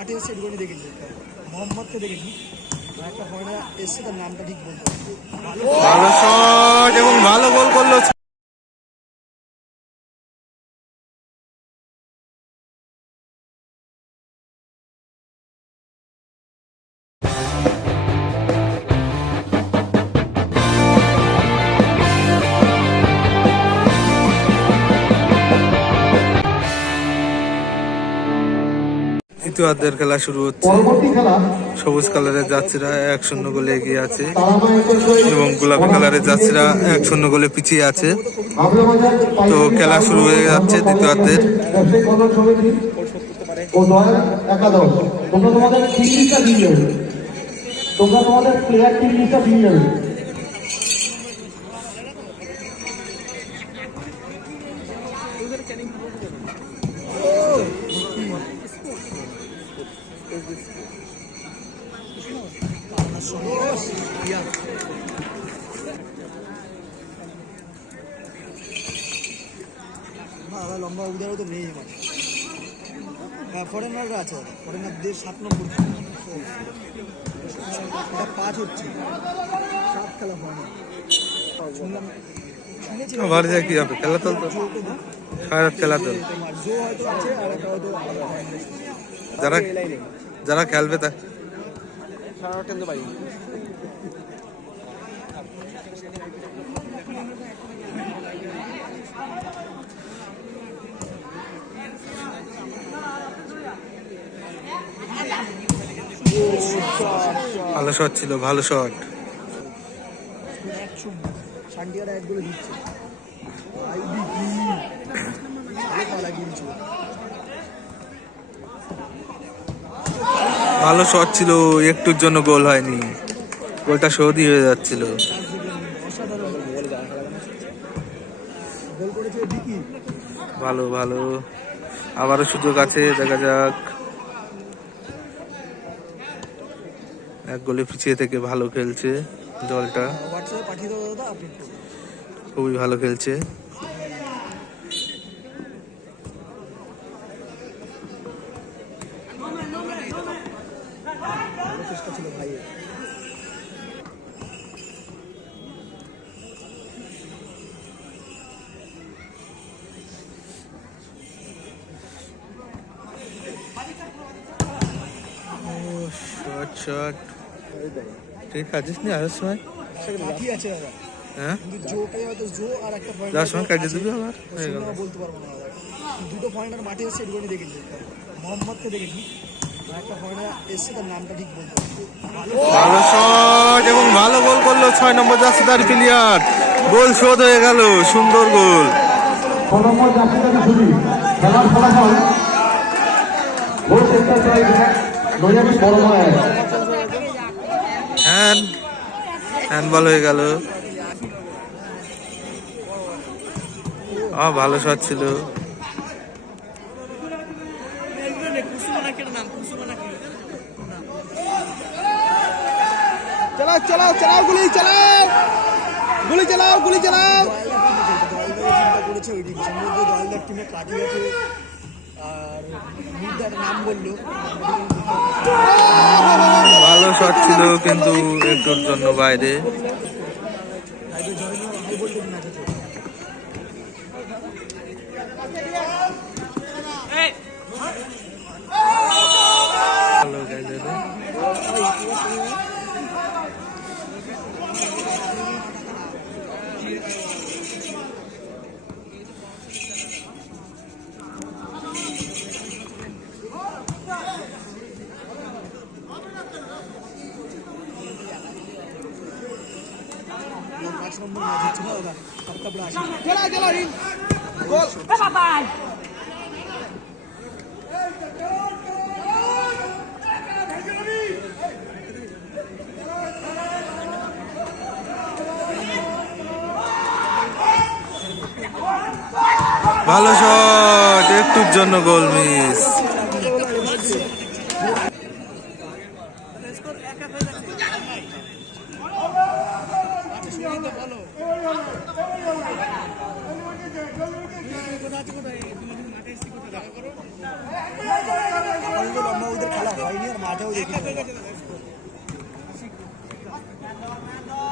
মাঠে এসে একটুখানি দেখেছি মোহাম্মদকে দেখেছি একটা ফরেনার এসছে, তার নামটা ঠিক বলতে এবং ভালো গোল করল। তৃতীয়ার্ধের খেলা শুরু হচ্ছে। সবুজ কালারের যাত্রীরা এক শূন্য গোলে এগিয়ে আছে। এবং গোলাপি কালারের যাত্রীরা এক শূন্য গোলে পিছিয়ে আছে। তো খেলা শুরু হয়ে যাচ্ছে দিয়ে যাবে তোমরা তোমাদের প্লেয়ার টিম লিস্টটা দিয়ে যাবে লম্বা উদারও তো নেই মানে হ্যাঁ ফরেনাররা আছে দাদা। ফরেনারদের সাত নম্বর এটা পাঁচ হচ্ছে। সাত খেলা হয় না শুনলাম শুনেছি আবার যা কি হবে? খেলা তো খারাপ খেলা তো তোমার জো হয়তো আছে আর একটা হয়তো আলাদা না। যারা যারা খেলবে তা ভালো শট ছিল ভালো শট। সান্ডিয়ারা এক গোলে দিচ্ছে আইডি কি ভালো শট ছিল, একটুর জন্য গোল হয়নি। গোলটা সৌদি হয়ে যাচ্ছিল। ভালো ভালো। আবারও সুযোগ আছে, দেখা যাক। এক গোলে পিছিয়ে থেকে ভালো খেলছে দলটা। খুবই ভালো খেলছে। ঠিক আছিস নি আসার সময়? আছে দাদা। হ্যাঁ? কিন্তু জোকে হয়তো জো আর একটা পয়েন্ট যাওয়ার সময় কাটিয়ে দিবি আবার? বলতে পারব না দুটো পয়েন্টার মাঠে মোহাম্মদকে। ভালো শট এবং ভালো গোল করল ছয় নম্বর প্লেয়ার গোল শোধ হয়ে গেল সুন্দর গোল। খেলার ফলাফল। হ্যান্ড হ্যান্ডবল হয়ে গেল। আ ভালো শট ছিল। চালাও চালাও চালাও গুলি চালাও। গুলি চালাও গুলি চালাও। করেছে ওই টিমে আর মুদ্রার নাম বলল ভালো শট ছিল কিন্তু একটুর জন্য বাইরে। ভালো শট একটুর জন্য গোল মিস।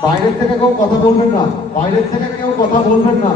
বাইরের থেকে কেউ কথা বলবেন না। বাইরের থেকে কেউ কথা বলবেন না।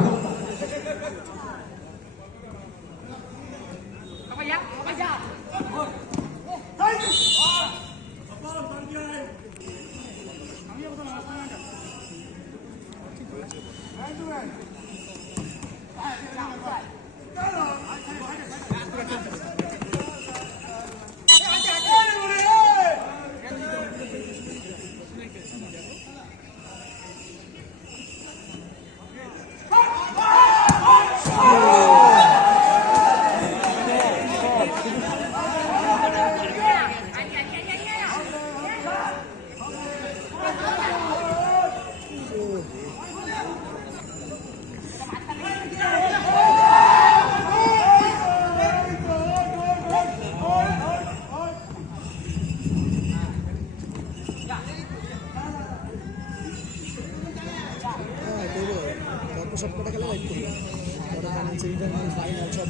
ফাইনাল সেমিফাইনাল ফাইনাল সব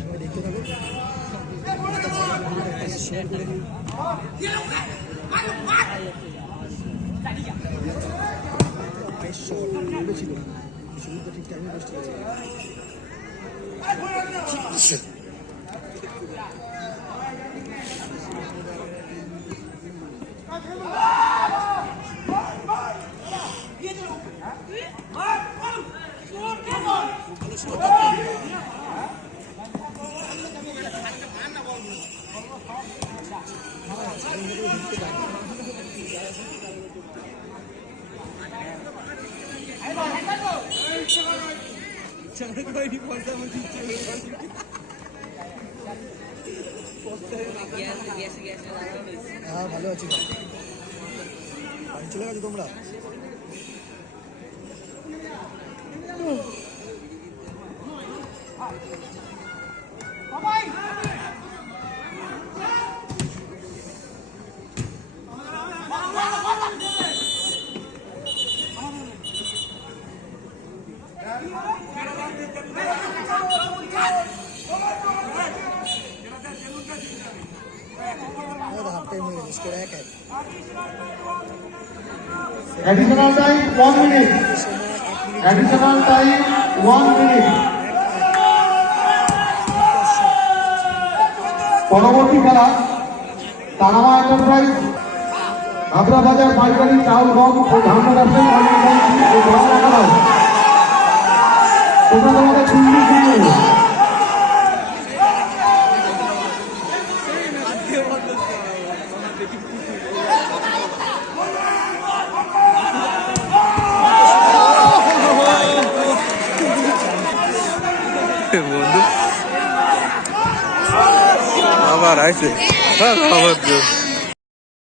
সবাই দেখতে বেশ শুরুটা ঠিক টাইমে বসতে আছে হ্যাঁ ভালো আছি বাড়ি চলে গেছো তোমরা গেছে স্কোর এক এক additional time one minute additional time one minute পরবর্তী খেলা, তারামা এন্টারপ্রাইজ হাবড়া বাজার পাইকারি চাউল গম ও ধান্য ব্যবসায়ী অনেক ও ধরা রাখা তোমরা তোমাদের বন্ধু আবার আইছে হ্যাঁ, আবার।